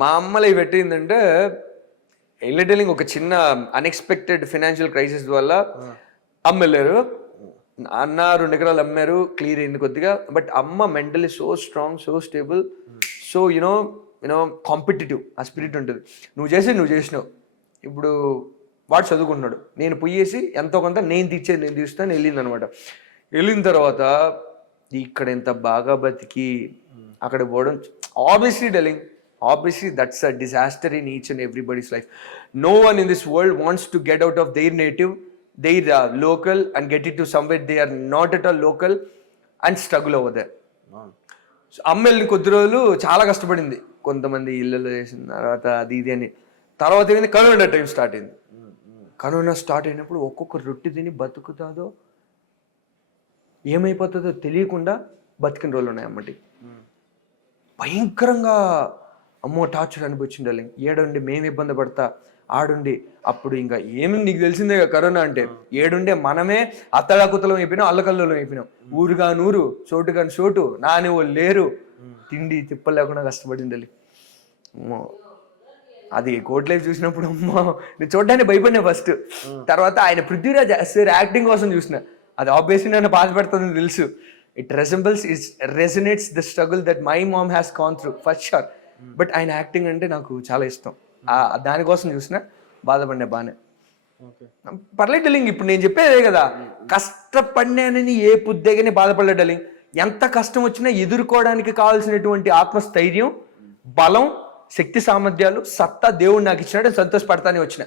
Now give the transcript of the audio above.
మా అమ్మలో ఇవి పెట్టిందంటే ఎల్లటెలింగ్ ఒక చిన్న అన్ఎక్స్పెక్టెడ్ ఫైనాన్షియల్ క్రైసిస్ వల్ల అమ్మ వెళ్ళారు. అన్న 2 ఎకరాలు అమ్మారు, క్లియర్ అయింది కొద్దిగా. బట్ అమ్మ mentally so strong, so stable, so you know competitive. ఆ స్పిరిట్ ఉంటుంది. నువ్వు చేసినావు. ఇప్పుడు వాడు చదువుకుంటున్నాడు, నేను పోయేసి ఎంతో కొంత నేను తీస్తాను వెళ్ళింది అనమాట. వెళ్ళిన తర్వాత ఇక్కడ ఎంత బాగా బతికి అక్కడ పోవడం, obviously that's a disaster in each and everybody's life. No one in this world wants to get out of their native, their local, and get it to somewhere they are not at all local and struggle over there. So అమ్మాయిని కొద్ది రోజులు చాలా కష్టపడింది. కొంతమంది ఇళ్ళలో చేసిన తర్వాత అది ఇది అని. తర్వాత ఏమైంది, కరోనా టైం స్టార్ట్ అయింది. కరోనా స్టార్ట్ అయినప్పుడు ఒక్కొక్క రొట్టె తిని బతుకుతాదో ఏమైపోతుందో తెలియకుండా బతికిన రోజులు ఉన్నాయి అమ్మటి. భయంకరంగా అమ్మో టార్చర్ అనిపించింది. ఏడుండి మేము ఇబ్బంది పడతా, ఆడుండి అప్పుడు ఇంకా ఏమి నీకు తెలిసిందే కరోనా అంటే, ఏడుండే మనమే అత్తడాకుతలం అయిపోయినాం, అల్లకల్లోలం అయిపోయినాం. ఊరుగా నూరు, చోటు కాని చోటు, నాని వాళ్ళు లేరు, తిండి తిప్పలు లేకుండా కష్టపడింది. అమ్మో అది కోర్ట్ లైఫ్ చూసినప్పుడు అమ్మో నేను చూడడానికి భయపడినా ఫస్ట్. తర్వాత ఆయన పృథ్వీరాజ్ సార్ యాక్టింగ్ కోసం చూసిన, అది ఆబ్వియస్లీ నన్ను బాధ పెడుతుందని తెలుసు. It resonates the struggle that my mom has gone through first sure. But ఆయన యాక్టింగ్ అంటే నాకు చాలా ఇష్టం. దానికోసం చూసిన బాధపడినా బాగానే. పర్లేదు డలింగ్, ఇప్పుడు నేను చెప్పేదే కదా, కష్టపడినానని ఏ పుద్దెగని బాధపడలే డలింగ్. ఎంత కష్టం వచ్చినా ఎదుర్కోవడానికి కావాల్సినటువంటి ఆత్మస్థైర్యం, బలం, శక్తి సామర్థ్యాలు, సత్తా దేవుడు నాకు ఇచ్చినట్టు సంతోషపడతానే వచ్చిన.